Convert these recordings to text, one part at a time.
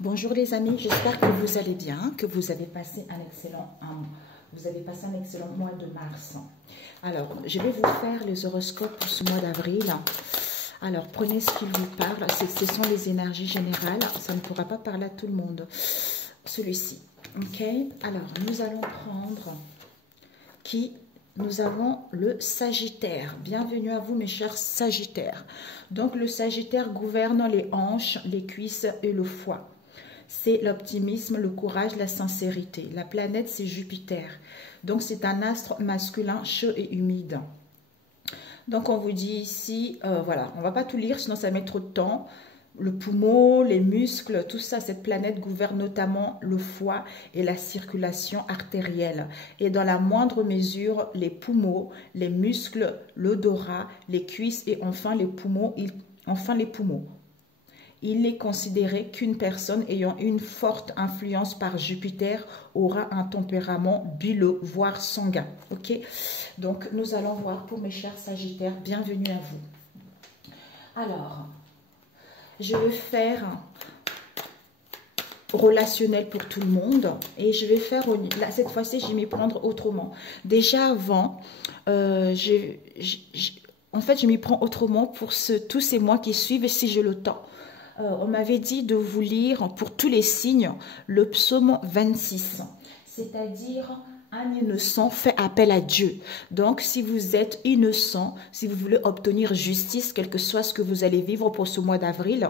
Bonjour les amis, j'espère que vous allez bien, que vous avez passé un excellent mois de mars. Alors, je vais vous faire les horoscopes pour ce mois d'avril. Alors, prenez ce qu'il vous parle, ce sont les énergies générales, ça ne pourra pas parler à tout le monde. Celui-ci, ok? Alors, nous allons prendre nous avons le Sagittaire. Bienvenue à vous mes chers Sagittaires. Donc, le Sagittaire gouverne les hanches, les cuisses et le foie. C'est l'optimisme, le courage, la sincérité. La planète, c'est Jupiter. Donc, c'est un astre masculin chaud et humide. Donc, on vous dit ici, voilà, on ne va pas tout lire, sinon ça met trop de temps. Le poumon, les muscles, tout ça, cette planète gouverne notamment le foie et la circulation artérielle. Et dans la moindre mesure, les poumons, les muscles, l'odorat, les cuisses et enfin les poumons. Il est considéré qu'une personne ayant une forte influence par Jupiter aura un tempérament bileux, voire sanguin. Ok? Donc, nous allons voir pour mes chers Sagittaires. Bienvenue à vous. Alors, je vais faire relationnel pour tout le monde et je vais faire, là, cette fois-ci, je vais m'y prendre autrement. Déjà avant, en fait, je m'y prends autrement pour tous ces mois qui suivent si j'ai le temps. On m'avait dit de vous lire pour tous les signes le psaume 26, c'est-à-dire un innocent fait appel à Dieu. Donc, si vous êtes innocent, si vous voulez obtenir justice, quel que soit ce que vous allez vivre pour ce mois d'avril,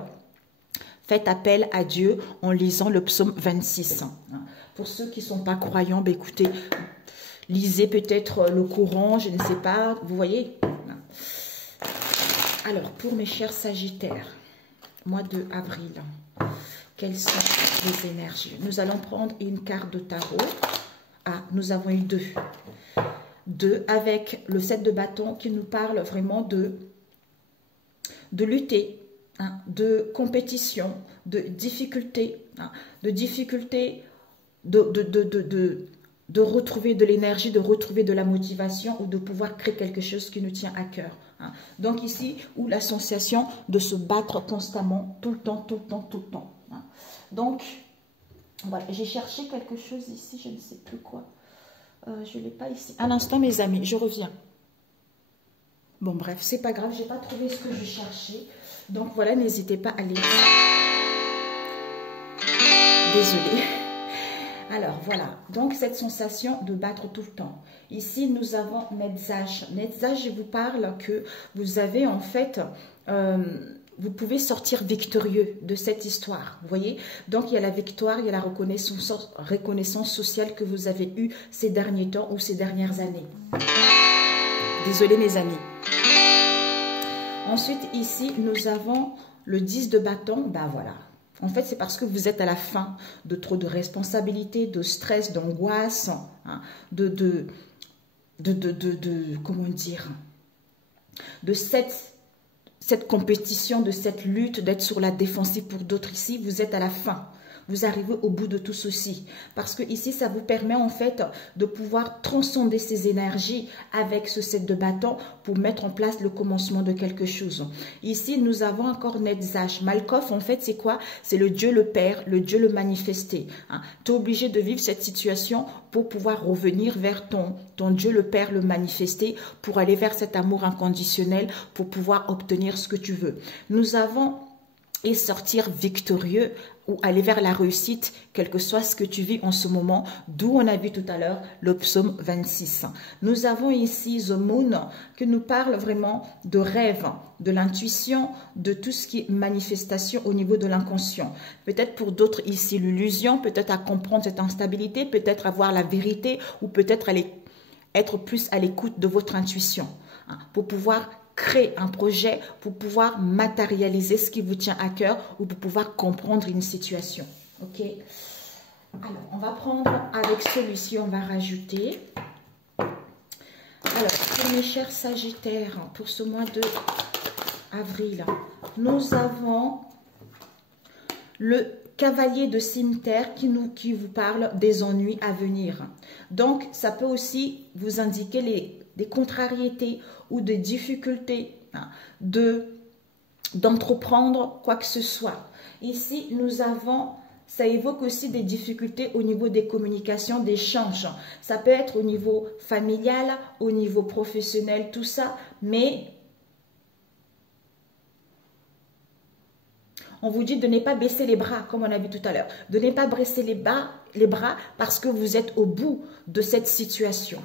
faites appel à Dieu en lisant le psaume 26. Pour ceux qui ne sont pas croyants, ben écoutez, lisez peut-être le Coran, je ne sais pas, vous voyez. Alors, pour mes chers Sagittaires, mois de avril, quelles sont les énergies? Nous allons prendre une carte de tarot. Ah, nous avons eu deux avec le 7 de bâton qui nous parle vraiment de lutter, hein, de compétition, de difficulté, hein, de retrouver de l'énergie, de retrouver de la motivation ou de pouvoir créer quelque chose qui nous tient à cœur. Hein. Donc ici, où la sensation de se battre constamment, tout le temps. Hein. Donc, voilà, j'ai cherché quelque chose ici, je ne sais plus quoi. Je ne l'ai pas ici. Un instant, mes amis, je reviens. Bon, bref, c'est pas grave, je n'ai pas trouvé ce que je cherchais. Donc voilà, n'hésitez pas à lire. Désolée. Alors, voilà. Donc, cette sensation de battre tout le temps. Ici, nous avons Netzach. Netzach, je vous parle que vous avez en fait... vous pouvez sortir victorieux de cette histoire, vous voyez. Donc, il y a la victoire, il y a la reconnaissance sociale que vous avez eue ces derniers temps ou ces dernières années. Désolée, mes amis. Ensuite, ici, nous avons le 10 de bâton. Ben voilà. En fait, c'est parce que vous êtes à la fin de trop de responsabilités, de stress, d'angoisse, hein, comment dire, de cette compétition, de cette lutte, d'être sur la défensive pour d'autres ici, vous êtes à la fin. Vous arrivez au bout de tout ceci. Parce que ici, ça vous permet en fait de pouvoir transcender ces énergies avec ce 7 de bâton pour mettre en place le commencement de quelque chose. Ici, nous avons encore Netzach. Malkoff, en fait, c'est quoi? C'est le Dieu le Père, le Dieu le manifesté. Hein. Tu es obligé de vivre cette situation pour pouvoir revenir vers ton Dieu le Père, le manifesté, pour aller vers cet amour inconditionnel, pour pouvoir obtenir ce que tu veux. Nous avons et sortir victorieux ou aller vers la réussite, quel que soit ce que tu vis en ce moment, d'où on a vu tout à l'heure le psaume 26. Nous avons ici The Moon qui nous parle vraiment de rêve, de l'intuition, de tout ce qui est manifestation au niveau de l'inconscient. Peut-être pour d'autres ici l'illusion, peut-être à comprendre cette instabilité, peut-être avoir la vérité ou peut-être être plus à l'écoute de votre intuition hein, pour pouvoir créer un projet, pour pouvoir matérialiser ce qui vous tient à cœur ou pour pouvoir comprendre une situation. Ok? Alors, on va prendre avec celui-ci, on va rajouter. Alors, pour mes chers Sagittaires, pour ce mois de avril, nous avons le cavalier de cimetière qui vous parle des ennuis à venir. Donc, ça peut aussi vous indiquer des contrariétés ou des difficultés hein, d'entreprendre quoi que ce soit. Ici, nous avons ça évoque aussi des difficultés au niveau des communications, d'échanges. Ça peut être au niveau familial, au niveau professionnel, tout ça, mais on vous dit de ne pas baisser les bras, comme on a vu tout à l'heure. De ne pas baisser les bras parce que vous êtes au bout de cette situation.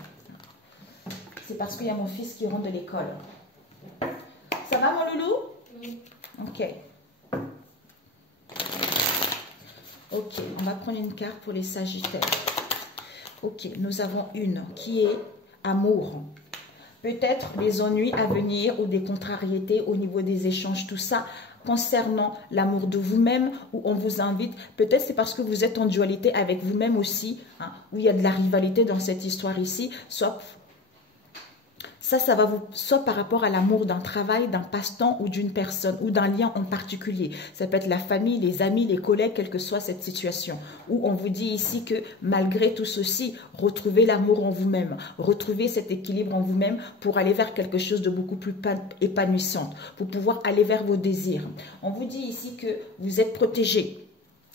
C'est parce qu'il y a mon fils qui rentre de l'école. Ça va, mon loulou? Oui. Ok. Ok, on va prendre une carte pour les Sagittaires. Ok, nous avons une qui est amour. Peut-être des ennuis à venir ou des contrariétés au niveau des échanges, tout ça, concernant l'amour de vous-même, où on vous invite. Peut-être c'est parce que vous êtes en dualité avec vous-même aussi, hein, où il y a de la rivalité dans cette histoire ici, soit... Ça va vous, soit par rapport à l'amour d'un travail, d'un passe-temps ou d'une personne ou d'un lien en particulier. Ça peut être la famille, les amis, les collègues, quelle que soit cette situation. Où on vous dit ici que malgré tout ceci, retrouvez l'amour en vous-même, retrouvez cet équilibre en vous-même pour aller vers quelque chose de beaucoup plus épanouissant, pour pouvoir aller vers vos désirs. On vous dit ici que vous êtes protégé.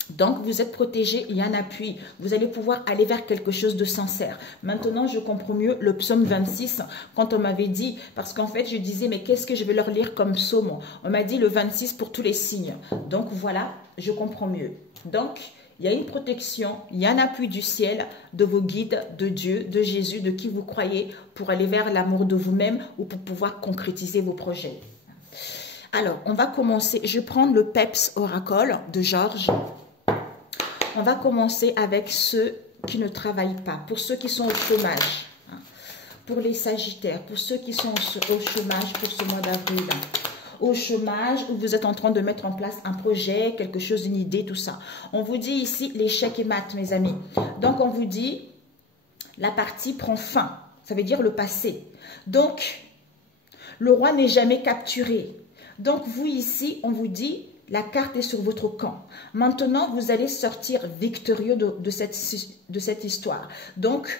Donc, vous êtes protégé, il y a un appui. Vous allez pouvoir aller vers quelque chose de sincère. Maintenant, je comprends mieux le psaume 26 quand on m'avait dit, parce qu'en fait, je disais, mais qu'est-ce que je vais leur lire comme psaume? On m'a dit le 26 pour tous les signes. Donc, voilà, je comprends mieux. Donc, il y a une protection, il y a un appui du ciel, de vos guides, de Dieu, de Jésus, de qui vous croyez, pour aller vers l'amour de vous-même ou pour pouvoir concrétiser vos projets. Alors, on va commencer. Je vais prendre le PEPS Oracle de Georges. On va commencer avec ceux qui ne travaillent pas, pour ceux qui sont au chômage, hein, pour les Sagittaires, pour ceux qui sont au chômage pour ce mois d'avril, au chômage où vous êtes en train de mettre en place un projet, quelque chose, une idée, tout ça. On vous dit ici l'échec et mat, mes amis. Donc, on vous dit la partie prend fin, ça veut dire le passé. Donc, le roi n'est jamais capturé. Donc, vous ici, on vous dit... La carte est sur votre camp. Maintenant, vous allez sortir victorieux de cette histoire. Donc,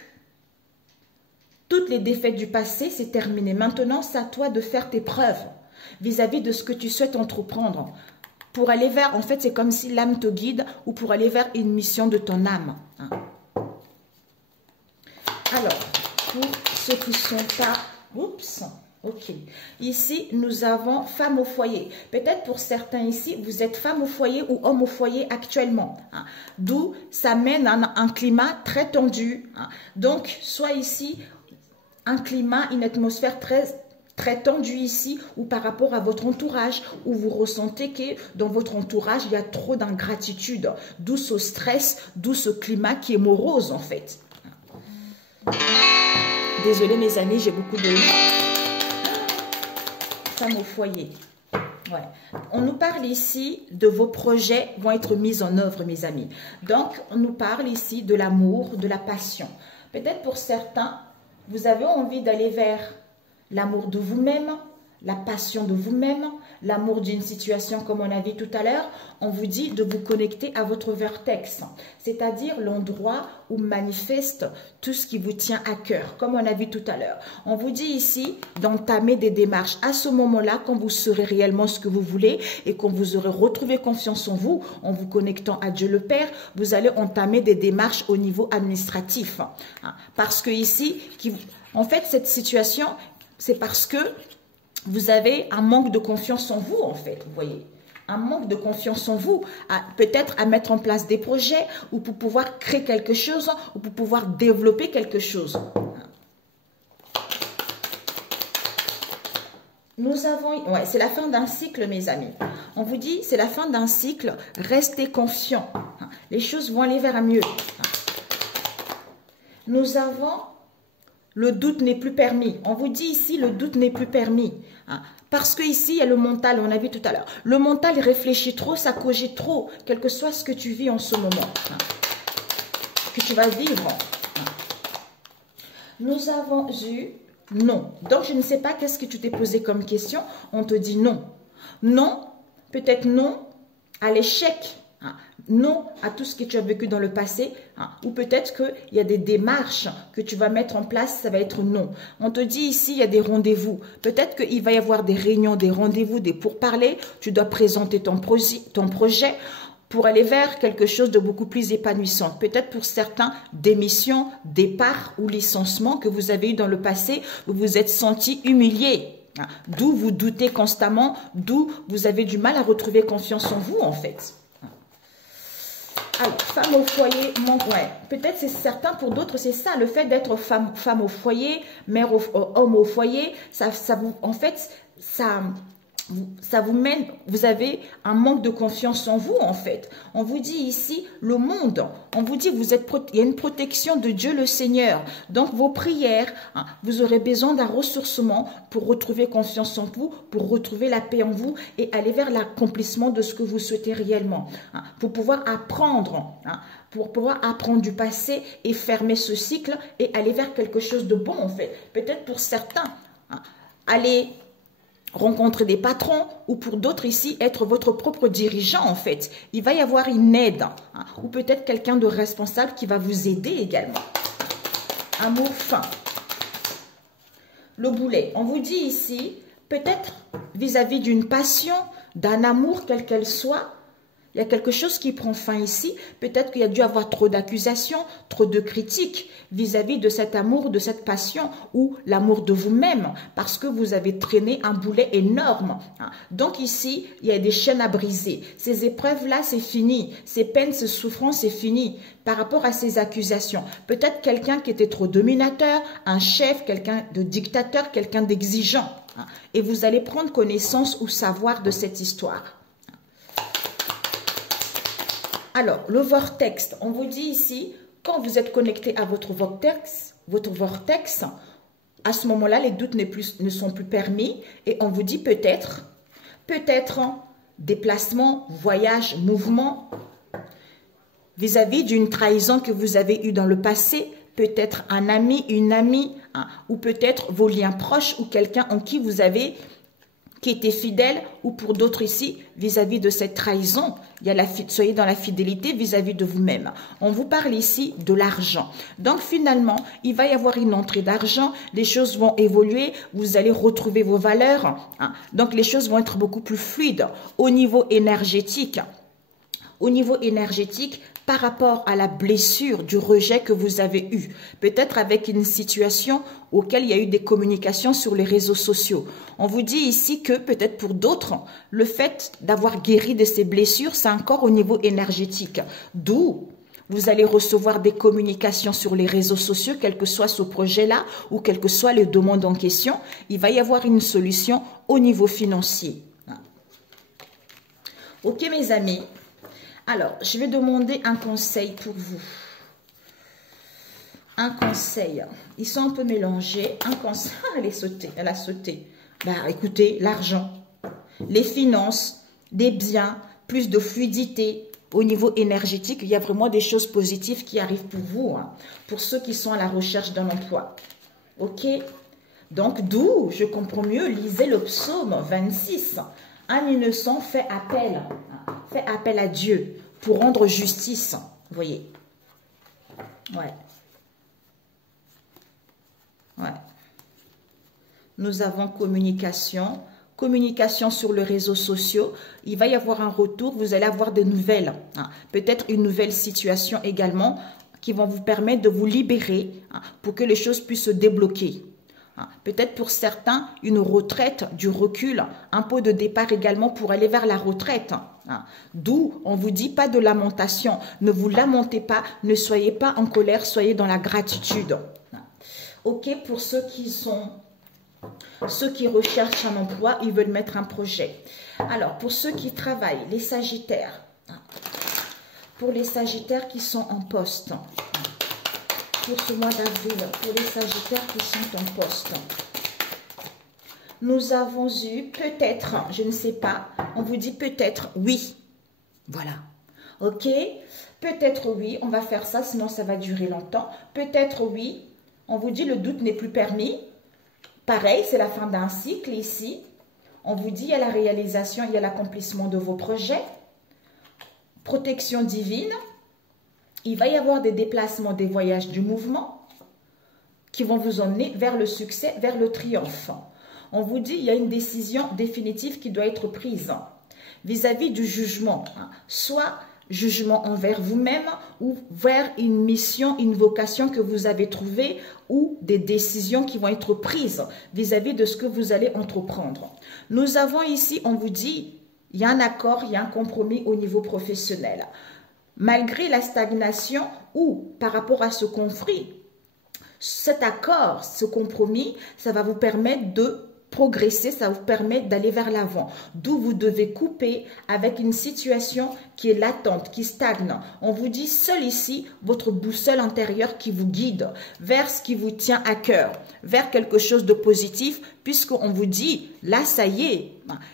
toutes les défaites du passé, c'est terminé. Maintenant, c'est à toi de faire tes preuves vis-à-vis de ce que tu souhaites entreprendre. Pour aller vers, en fait, c'est comme si l'âme te guide ou pour aller vers une mission de ton âme. Alors, pour ceux qui ne sont pas... Oups. Ok. Ici, nous avons femme au foyer. Peut-être pour certains ici, vous êtes femme au foyer ou homme au foyer actuellement. Hein. D'où ça mène à un climat très tendu. Hein. Donc, soit ici, un climat, une atmosphère très tendue ici ou par rapport à votre entourage où vous ressentez que dans votre entourage, il y a trop d'ingratitude. D'où ce stress, d'où ce climat qui est morose en fait. Désolée mes amis, j'ai beaucoup de... au foyer. Ouais. On nous parle ici de vos projets vont être mis en œuvre, mes amis. Donc, on nous parle ici de l'amour, de la passion. Peut-être pour certains, vous avez envie d'aller vers l'amour de vous-même, la passion de vous-même, l'amour d'une situation comme on a dit tout à l'heure. On vous dit de vous connecter à votre vertex, c'est-à-dire l'endroit où manifeste tout ce qui vous tient à cœur, comme on a vu tout à l'heure. On vous dit ici d'entamer des démarches à ce moment-là, quand vous saurez réellement ce que vous voulez et quand vous aurez retrouvé confiance en vous connectant à Dieu le Père, vous allez entamer des démarches au niveau administratif. Parce que ici, en fait, cette situation, c'est parce que vous avez un manque de confiance en vous, en fait, vous voyez. Un manque de confiance en vous, peut-être à mettre en place des projets ou pour pouvoir créer quelque chose ou pour pouvoir développer quelque chose. Nous avons, ouais, c'est la fin d'un cycle, mes amis. On vous dit, c'est la fin d'un cycle, restez confiants. Les choses vont aller vers mieux. Nous avons... Le doute n'est plus permis. On vous dit ici, le doute n'est plus permis. Hein. Parce que ici, il y a le mental, on a vu tout à l'heure. Le mental réfléchit trop, ça cogite trop, quel que soit ce que tu vis en ce moment. Hein. Que tu vas vivre. Hein. Nous avons eu non. Donc, je ne sais pas qu'est-ce que tu t'es posé comme question. On te dit non. Non, peut-être non à l'échec. Hein. Non à tout ce que tu as vécu dans le passé, hein, ou peut-être qu'il y a des démarches que tu vas mettre en place, ça va être non. On te dit ici, il y a des rendez-vous. Peut-être qu'il va y avoir des réunions, des rendez-vous, des pourparlers. Tu dois présenter ton projet. pour aller vers quelque chose de beaucoup plus épanouissant. Peut-être pour certains, démission, départ ou licenciement que vous avez eu dans le passé, vous vous êtes senti humilié. D'où vous doutez constamment, d'où vous avez du mal à retrouver confiance en vous en fait. Alors, femme au foyer, ouais, peut-être c'est certain, pour d'autres c'est ça, le fait d'être femme au foyer, mère homme au foyer, ça vous, en fait, ça vous mène, vous avez un manque de confiance en vous en fait. On vous dit ici le monde, on vous dit il y a une protection de Dieu le Seigneur. Donc vos prières, hein, vous aurez besoin d'un ressourcement pour retrouver confiance en vous, pour retrouver la paix en vous et aller vers l'accomplissement de ce que vous souhaitez réellement. Hein, pour pouvoir apprendre, hein, pour pouvoir apprendre du passé et fermer ce cycle et aller vers quelque chose de bon en fait. Peut-être pour certains, hein, aller rencontrer des patrons ou pour d'autres ici, être votre propre dirigeant en fait. Il va y avoir une aide hein, ou peut-être quelqu'un de responsable qui va vous aider également. Amour fin. Le boulet. On vous dit ici, peut-être vis-à-vis d'une passion, d'un amour quelle qu'elle soit, il y a quelque chose qui prend fin ici. Peut-être qu'il y a dû avoir trop d'accusations, trop de critiques vis-à-vis de cet amour, de cette passion ou l'amour de vous-même parce que vous avez traîné un boulet énorme. Donc ici, il y a des chaînes à briser. Ces épreuves-là, c'est fini. Ces peines, ces souffrances, c'est fini par rapport à ces accusations. Peut-être quelqu'un qui était trop dominateur, un chef, quelqu'un de dictateur, quelqu'un d'exigeant. Et vous allez prendre connaissance ou savoir de cette histoire. Alors, le vortex, on vous dit ici, quand vous êtes connecté à votre vortex, à ce moment-là, les doutes ne sont plus permis et on vous dit peut-être déplacement, voyage, mouvement, vis-à-vis d'une trahison que vous avez eue dans le passé, peut-être un ami, une amie, hein, ou peut-être vos liens proches ou quelqu'un en qui vous avez qui était fidèle, ou pour d'autres ici, vis-à-vis de cette trahison, soyez dans la fidélité vis-à-vis de vous-même. On vous parle ici de l'argent. Donc finalement, il va y avoir une entrée d'argent, les choses vont évoluer, vous allez retrouver vos valeurs, hein. Donc les choses vont être beaucoup plus fluides au niveau énergétique. Au niveau énergétique, par rapport à la blessure du rejet que vous avez eu, peut-être avec une situation auquel il y a eu des communications sur les réseaux sociaux. On vous dit ici que peut-être pour d'autres, le fait d'avoir guéri de ces blessures, c'est encore au niveau énergétique. D'où vous allez recevoir des communications sur les réseaux sociaux, quel que soit ce projet-là ou quelles que soient les demandes en question. Il va y avoir une solution au niveau financier. Ok mes amis. Alors, je vais demander un conseil pour vous. Un conseil. Ils sont un peu mélangés. Un conseil. Ah, elle a sauté. Bah, écoutez, l'argent, les finances, des biens, plus de fluidité au niveau énergétique. Il y a vraiment des choses positives qui arrivent pour vous, hein, pour ceux qui sont à la recherche d'un emploi. Ok? Donc, d'où, je comprends mieux, lisez le psaume 26. Un innocent fait appel à Dieu pour rendre justice. Vous voyez? Ouais. Ouais. Nous avons communication sur les réseaux sociaux. Il va y avoir un retour, vous allez avoir des nouvelles. Hein. Peut-être une nouvelle situation également qui vont vous permettre de vous libérer, hein, pour que les choses puissent se débloquer. Peut-être pour certains, une retraite, du recul, un pot de départ également pour aller vers la retraite. D'où on vous dit pas de lamentation. Ne vous lamentez pas, ne soyez pas en colère, soyez dans la gratitude. Ok, pour ceux qui recherchent un emploi, ils veulent mettre un projet. Alors, pour ceux qui travaillent, les Sagittaires, pour les Sagittaires qui sont en poste, pour ce mois d'avril, pour les Sagittaires qui sont en poste. Nous avons eu peut-être, je ne sais pas, on vous dit peut-être oui. Voilà. Ok? Peut-être oui, on va faire ça, sinon ça va durer longtemps. Peut-être oui, on vous dit le doute n'est plus permis. Pareil, c'est la fin d'un cycle ici. On vous dit il y a la réalisation, il y a l'accomplissement de vos projets. Protection divine. Il va y avoir des déplacements, des voyages du mouvement qui vont vous emmener vers le succès, vers le triomphe. On vous dit il y a une décision définitive qui doit être prise vis-à-vis du jugement. Soit jugement envers vous-même ou vers une mission, une vocation que vous avez trouvée ou des décisions qui vont être prises vis-à-vis de ce que vous allez entreprendre. Nous avons ici, on vous dit, il y a un accord, il y a un compromis au niveau professionnel. Malgré la stagnation ou par rapport à ce conflit, cet accord, ce compromis, ça va vous permettre de progresser, ça vous permet d'aller vers l'avant. D'où vous devez couper avec une situation qui est latente, qui stagne. On vous dit seul ici, votre boussole intérieure qui vous guide vers ce qui vous tient à cœur, vers quelque chose de positif, puisqu'on vous dit, là ça y est,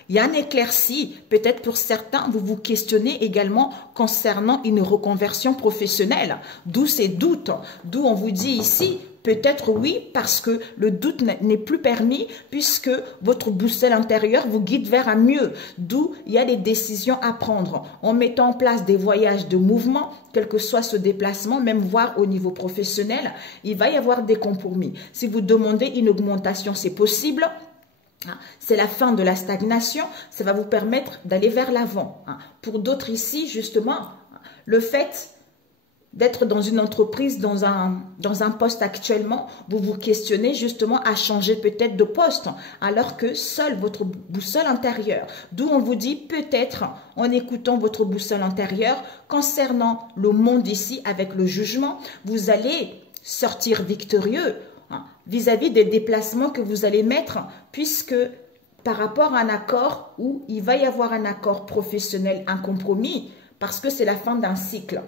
il y a un éclairci. Peut-être pour certains, vous vous questionnez également concernant une reconversion professionnelle. D'où ces doutes, d'où on vous dit ici, peut-être oui, parce que le doute n'est plus permis puisque votre boussole intérieure vous guide vers un mieux. D'où il y a des décisions à prendre. En mettant en place des voyages de mouvement, quel que soit ce déplacement, même voire au niveau professionnel, il va y avoir des compromis. Si vous demandez une augmentation, c'est possible. C'est la fin de la stagnation. Ça va vous permettre d'aller vers l'avant. Pour d'autres ici, justement, le fait d'être dans une entreprise, dans un poste actuellement, vous vous questionnez justement à changer peut-être de poste, alors que seule votre boussole intérieure, d'où on vous dit peut-être en écoutant votre boussole intérieure, concernant le monde ici avec le jugement, vous allez sortir victorieux vis-à-vis des déplacements que vous allez mettre, puisque par rapport à un accord où il va y avoir un accord professionnel, un compromis, parce que c'est la fin d'un cycle.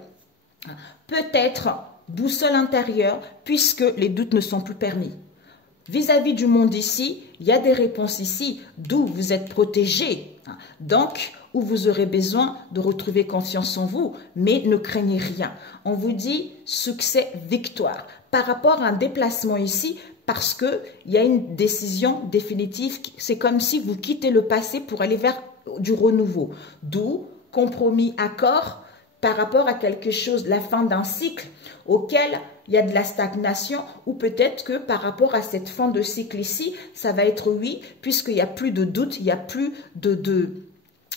Peut-être boussole intérieure puisque les doutes ne sont plus permis. Vis-à-vis du monde ici, il y a des réponses ici d'où vous êtes protégé. Donc, où vous aurez besoin de retrouver confiance en vous, mais ne craignez rien. On vous dit succès, victoire. Par rapport à un déplacement ici, parce qu'il y a une décision définitive, c'est comme si vous quittez le passé pour aller vers du renouveau. D'où compromis, accord, par rapport à quelque chose, la fin d'un cycle auquel il y a de la stagnation, ou peut-être que par rapport à cette fin de cycle ici, ça va être oui, puisqu'il n'y a plus de doute, il n'y a plus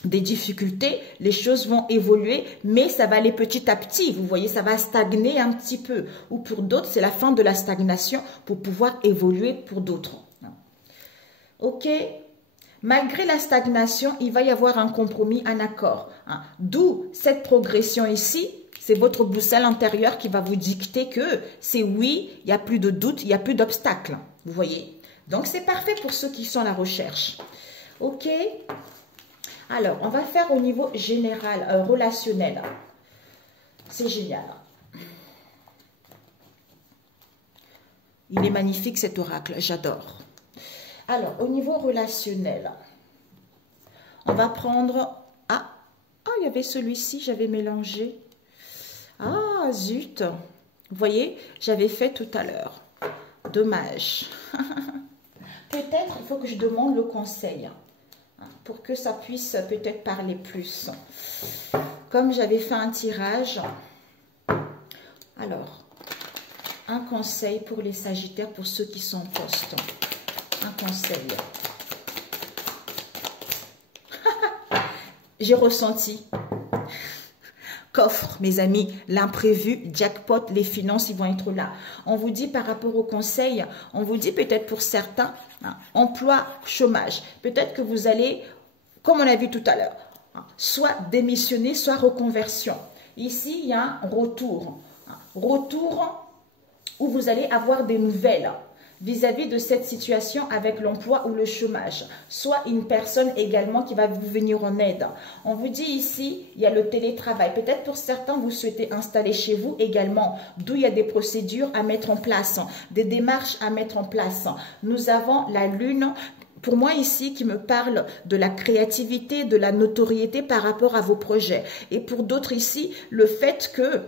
des difficultés, les choses vont évoluer, mais ça va aller petit à petit, vous voyez, ça va stagner un petit peu. Ou pour d'autres, c'est la fin de la stagnation pour pouvoir évoluer pour d'autres. Ok ? Malgré la stagnation, il va y avoir un compromis, un accord. D'où cette progression ici, c'est votre boussole intérieure qui va vous dicter que c'est oui, il n'y a plus de doute, il n'y a plus d'obstacles. Vous voyez? Donc, c'est parfait pour ceux qui sont à la recherche. Ok? Alors, on va faire au niveau général, relationnel. C'est génial. Il est magnifique cet oracle, j'adore. Alors, au niveau relationnel, on va prendre... Ah, il y avait celui-ci, j'avais mélangé. Ah, zut. Vous voyez, j'avais fait tout à l'heure. Dommage. Peut-être il faut que je demande le conseil pour que ça puisse peut-être parler plus. Comme j'avais fait un tirage, alors, un conseil pour les Sagittaires, pour ceux qui sont en poste. Un conseil. J'ai ressenti. Coffre, mes amis, l'imprévu, jackpot, les finances, ils vont être là. On vous dit par rapport au conseil, on vous dit peut-être pour certains, emploi, chômage. Peut-être que vous allez, comme on a vu tout à l'heure, soit démissionner, soit reconversion. Ici, il y a un retour. Retour où vous allez avoir des nouvelles vis-à-vis de cette situation avec l'emploi ou le chômage. Soit une personne également qui va vous venir en aide. On vous dit ici, il y a le télétravail. Peut-être pour certains, vous souhaitez installer chez vous également, d'où il y a des procédures à mettre en place, des démarches à mettre en place. Nous avons la lune, pour moi ici, qui me parle de la créativité, de la notoriété par rapport à vos projets. Et pour d'autres ici, le fait que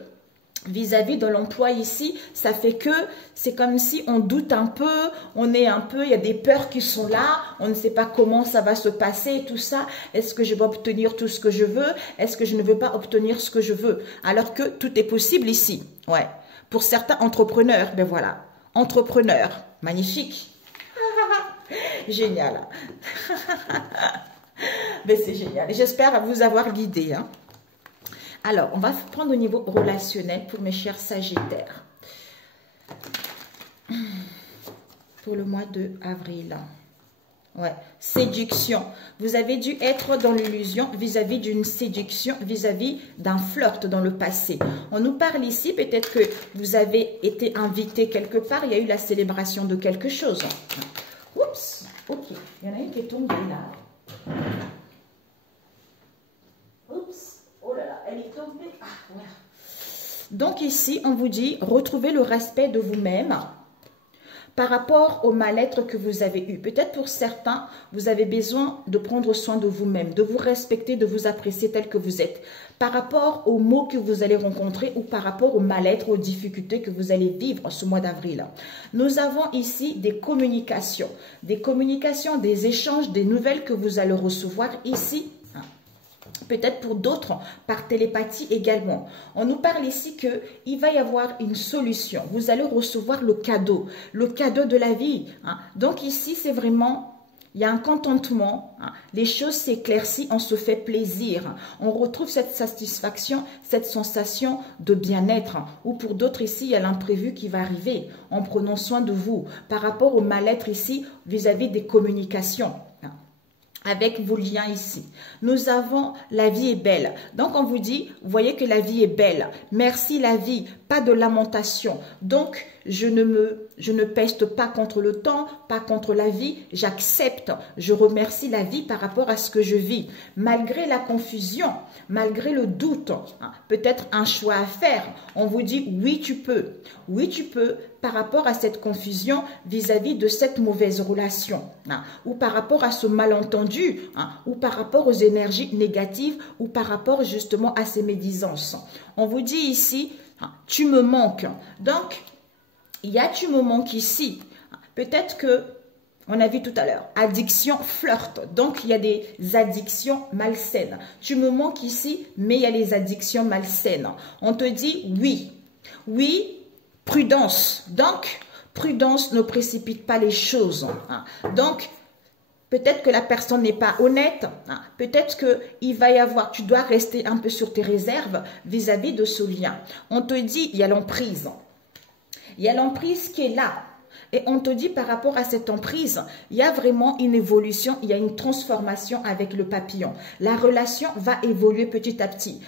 vis-à-vis de l'emploi ici, ça fait que c'est comme si on doute un peu, il y a des peurs qui sont là, on ne sait pas comment ça va se passer et tout ça. Est-ce que je vais obtenir tout ce que je veux? Est-ce que je ne veux pas obtenir ce que je veux? Alors que tout est possible ici. Ouais. Pour certains entrepreneurs, ben voilà. Entrepreneur, magnifique. Génial. Ben c'est génial. J'espère vous avoir guidé, hein. Alors, on va prendre au niveau relationnel pour mes chers Sagittaires. Pour le mois de avril. Ouais, séduction. Vous avez dû être dans l'illusion vis-à-vis d'une séduction, vis-à-vis d'un flirt dans le passé. On nous parle ici, peut-être que vous avez été invité quelque part, il y a eu la célébration de quelque chose. Oups, ok, il y en a une qui est tombée là. Oups, oh là là, elle est tombée. Ah, voilà. Donc ici, on vous dit, retrouvez le respect de vous-même par rapport au mal-être que vous avez eu. Peut-être pour certains, vous avez besoin de prendre soin de vous-même, de vous respecter, de vous apprécier tel que vous êtes. Par rapport aux maux que vous allez rencontrer ou par rapport au mal-être, aux difficultés que vous allez vivre ce mois d'avril. Nous avons ici des communications, des échanges, des nouvelles que vous allez recevoir ici. Peut-être pour d'autres, par télépathie également. On nous parle ici qu'il va y avoir une solution. Vous allez recevoir le cadeau de la vie. Donc ici, c'est vraiment, il y a un contentement. Les choses s'éclaircissent, on se fait plaisir. On retrouve cette satisfaction, cette sensation de bien-être. Ou pour d'autres ici, il y a l'imprévu qui va arriver en prenant soin de vous. Par rapport au mal-être ici, vis-à-vis des communications. Avec vos liens ici. Nous avons la vie est belle. Donc, on vous dit, vous voyez que la vie est belle. Merci la vie, pas de lamentation. Donc, je ne peste pas contre le temps, pas contre la vie. J'accepte, je remercie la vie par rapport à ce que je vis. Malgré la confusion, malgré le doute, peut-être un choix à faire. On vous dit, oui, tu peux. Oui, tu peux par rapport à cette confusion vis-à-vis de cette mauvaise relation. Ou par rapport à ce malentendu, ou par rapport aux énergies négatives, ou par rapport justement à ces médisances. On vous dit ici, tu me manques. Donc, il y a tu me manques ici. Peut-être que, on a vu tout à l'heure, addiction, flirt. Donc, il y a des addictions malsaines. Tu me manques ici, mais il y a les addictions malsaines. On te dit oui. Oui, prudence. Donc, prudence, ne précipite pas les choses. Donc, peut-être que la personne n'est pas honnête. Peut-être qu'il va y avoir, tu dois rester un peu sur tes réserves vis-à-vis de ce lien. On te dit, il y a l'emprise. Il y a l'emprise qui est là. Et on te dit par rapport à cette emprise, il y a vraiment une évolution, il y a une transformation avec le papillon. La relation va évoluer petit à petit.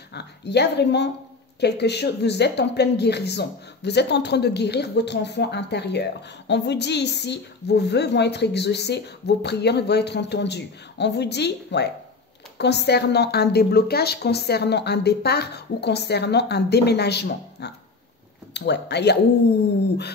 Il y a vraiment quelque chose, vous êtes en pleine guérison. Vous êtes en train de guérir votre enfant intérieur. On vous dit ici, vos vœux vont être exaucés, vos prières vont être entendues. On vous dit, ouais, concernant un déblocage, concernant un départ ou concernant un déménagement. Ouais,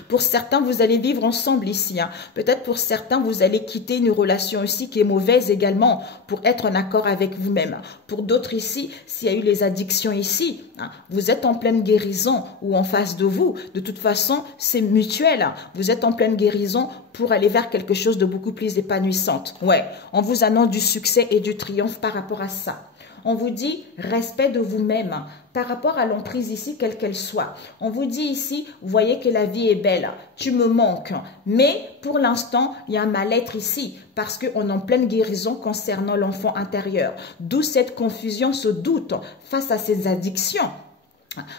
pour certains, vous allez vivre ensemble ici. Peut-être pour certains, vous allez quitter une relation ici qui est mauvaise également pour être en accord avec vous-même. Pour d'autres ici, s'il y a eu les addictions ici, vous êtes en pleine guérison ou en face de vous. De toute façon, c'est mutuel. Vous êtes en pleine guérison pour aller vers quelque chose de beaucoup plus épanouissante. Ouais, on vous annonce du succès et du triomphe par rapport à ça. On vous dit respect de vous-même par rapport à l'emprise ici, quelle qu'elle soit. On vous dit ici, vous voyez que la vie est belle, tu me manques. Mais pour l'instant, il y a un mal-être ici parce qu'on est en pleine guérison concernant l'enfant intérieur. D'où cette confusion, ce doute face à ces addictions.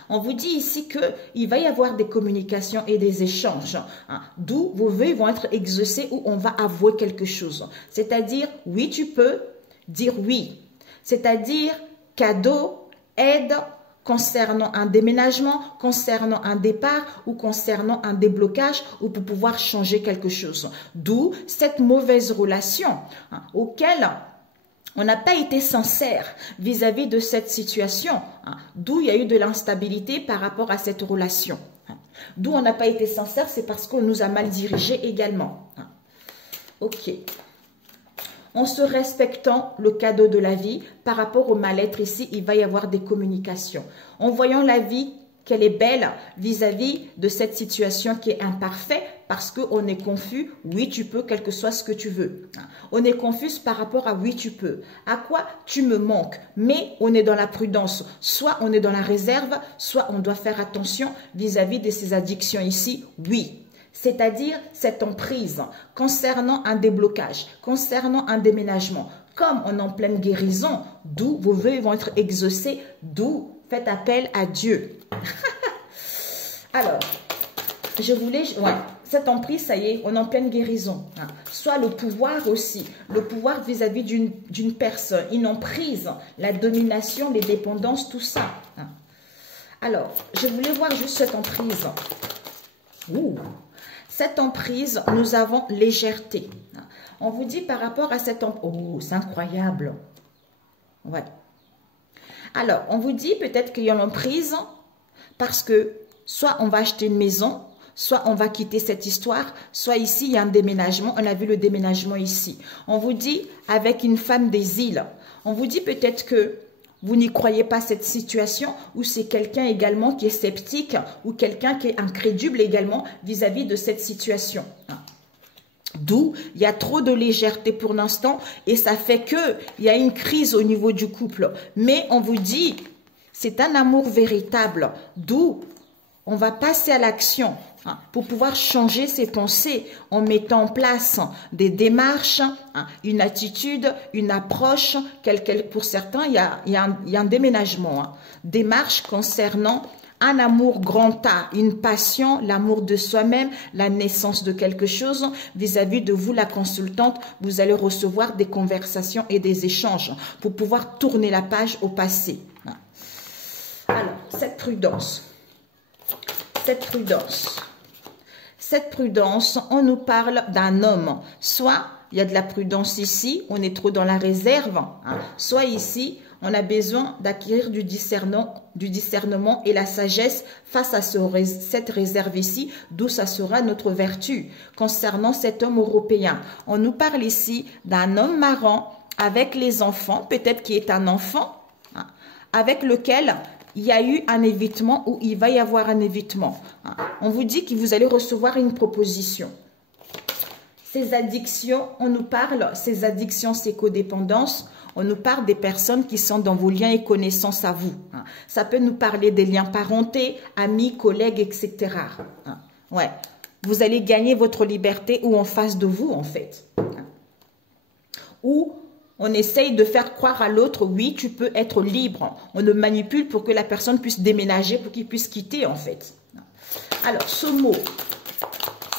On vous dit ici qu'il va y avoir des communications et des échanges, d'où vos vœux vont être exaucés ou on va avouer quelque chose. C'est-à-dire, oui, tu peux dire oui. C'est-à-dire cadeau, aide concernant un déménagement, concernant un départ ou concernant un déblocage ou pour pouvoir changer quelque chose. D'où cette mauvaise relation auquel on n'a pas été sincère vis-à-vis de cette situation. D'où il y a eu de l'instabilité par rapport à cette relation. D'où on n'a pas été sincère, c'est parce qu'on nous a mal dirigés également. Ok. En se respectant le cadeau de la vie, par rapport au mal-être ici, il va y avoir des communications. En voyant la vie, qu'elle est belle vis-à-vis de cette situation qui est imparfaite, parce qu'on est confus, oui tu peux, quel que soit ce que tu veux. On est confus par rapport à oui tu peux. À quoi tu me manques, mais on est dans la prudence. Soit on est dans la réserve, soit on doit faire attention vis-à-vis de ces addictions ici, oui. C'est-à-dire cette emprise concernant un déblocage, concernant un déménagement. Comme on est en pleine guérison, d'où vos vœux vont être exaucés, d'où Faites appel à Dieu. Alors, je voulais... Ouais, cette emprise, ça y est, on est en pleine guérison. Hein. Soit le pouvoir aussi. Le pouvoir vis-à-vis d'une personne. Une emprise, la domination, les dépendances, tout ça. Hein. Alors, je voulais voir juste cette emprise. Ouh. Cette emprise, nous avons légèreté. On vous dit par rapport à cette emprise... Oh, c'est incroyable. Ouais. Alors, on vous dit peut-être qu'il y a l'emprise parce que soit on va acheter une maison, soit on va quitter cette histoire, soit ici, il y a un déménagement. On a vu le déménagement ici. On vous dit avec une femme des îles. On vous dit peut-être que vous n'y croyez pas cette situation ou c'est quelqu'un également qui est sceptique ou quelqu'un qui est incrédule également vis-à-vis de cette situation. D'où il y a trop de légèreté pour l'instant et ça fait qu'il y a une crise au niveau du couple. Mais on vous dit, c'est un amour véritable. D'où on va passer à l'action pour pouvoir changer ses pensées en mettant en place des démarches, une attitude, une approche. Pour certains, il y a un déménagement. Démarche concernant un amour grand A, une passion, l'amour de soi-même, la naissance de quelque chose. Vis-à-vis de vous, la consultante, vous allez recevoir des conversations et des échanges pour pouvoir tourner la page au passé. Alors, cette prudence, on nous parle d'un homme. Soit il y a de la prudence ici, on est trop dans la réserve, soit ici, on a besoin d'acquérir du discernement et la sagesse face à cette réserve ici, d'où ça sera notre vertu. Concernant cet homme européen, on nous parle ici d'un homme marrant avec les enfants, peut-être qui est un enfant, avec lequel il y a eu un évitement ou il va y avoir un évitement. On vous dit que vous allez recevoir une proposition. Ces addictions, on nous parle, ces addictions, ces codépendances, on nous parle des personnes qui sont dans vos liens et connaissances à vous. Ça peut nous parler des liens parentés, amis, collègues, etc. Ouais. Vous allez gagner votre liberté ou en face de vous, en fait. Ou on essaye de faire croire à l'autre, oui, tu peux être libre. On le manipule pour que la personne puisse déménager, pour qu'il puisse quitter, en fait. Alors, ce mot,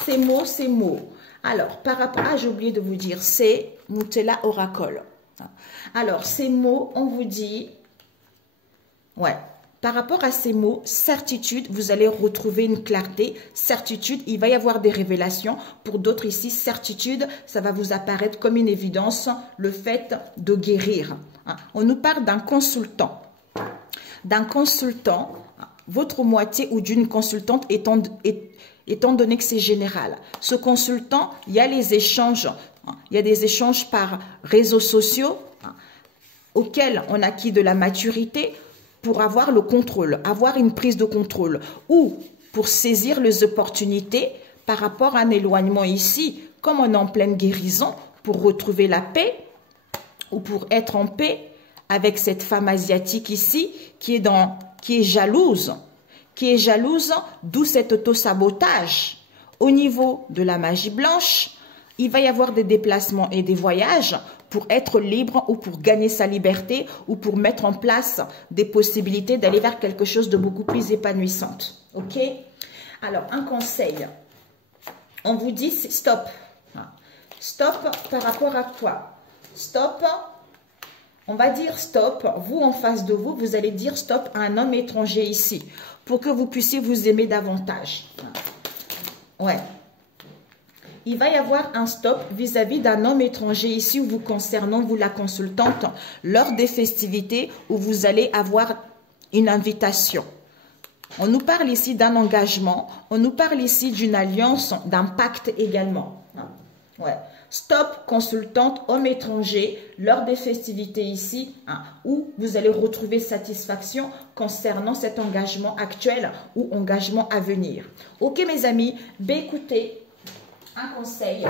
ces mots. Alors, par rapport à, j'ai oublié de vous dire, c'est Moutella Oracle. Alors, ces mots, on vous dit, ouais, par rapport à ces mots, certitude, vous allez retrouver une clarté. Certitude, il va y avoir des révélations. Pour d'autres ici, certitude, ça va vous apparaître comme une évidence, le fait de guérir. On nous parle d'un consultant. D'un consultant, votre moitié ou d'une consultante étant donné que c'est général. Ce consultant, il y a les échanges. Il y a des échanges par réseaux sociaux auxquels on acquit de la maturité pour avoir le contrôle, avoir une prise de contrôle ou pour saisir les opportunités par rapport à un éloignement ici, comme on est en pleine guérison, pour retrouver la paix ou pour être en paix avec cette femme asiatique ici qui est jalouse, d'où cet auto-sabotage. Au niveau de la magie blanche, il va y avoir des déplacements et des voyages pour être libre ou pour gagner sa liberté ou pour mettre en place des possibilités d'aller vers quelque chose de beaucoup plus épanouissante. Ok? Alors, un conseil. On vous dit stop. Stop par rapport à quoi? Stop. On va dire stop. Vous, en face de vous, vous allez dire stop à un homme étranger ici pour que vous puissiez vous aimer davantage. Ouais. Il va y avoir un stop vis-à-vis d'un homme étranger ici où vous concernant, vous la consultante, lors des festivités où vous allez avoir une invitation. On nous parle ici d'un engagement, on nous parle ici d'une alliance, d'un pacte également. Ouais. Stop, consultante, homme étranger, lors des festivités ici, où vous allez retrouver satisfaction concernant cet engagement actuel ou engagement à venir. Ok mes amis, ben écoutez, un conseil.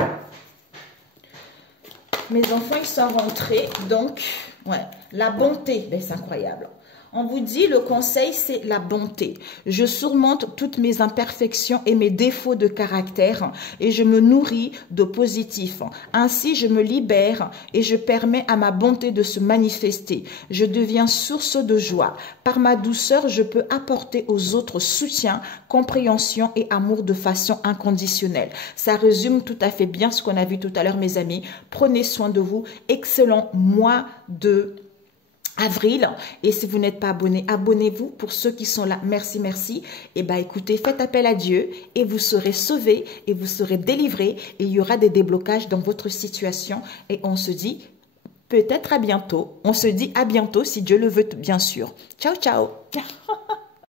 Mes enfants, ils sont rentrés, donc, ouais, la bonté, ben c'est incroyable. On vous dit, le conseil, c'est la bonté. Je surmonte toutes mes imperfections et mes défauts de caractère et je me nourris de positif. Ainsi, je me libère et je permets à ma bonté de se manifester. Je deviens source de joie. Par ma douceur, je peux apporter aux autres soutien, compréhension et amour de façon inconditionnelle. Ça résume tout à fait bien ce qu'on a vu tout à l'heure, mes amis. Prenez soin de vous. Excellent mois de avril. Et si vous n'êtes pas abonné, abonnez-vous. Pour ceux qui sont là, merci, merci. Et bien, écoutez, faites appel à Dieu et vous serez sauvés et vous serez délivrés et il y aura des déblocages dans votre situation. Et on se dit peut-être à bientôt. On se dit à bientôt si Dieu le veut, bien sûr. Ciao, ciao.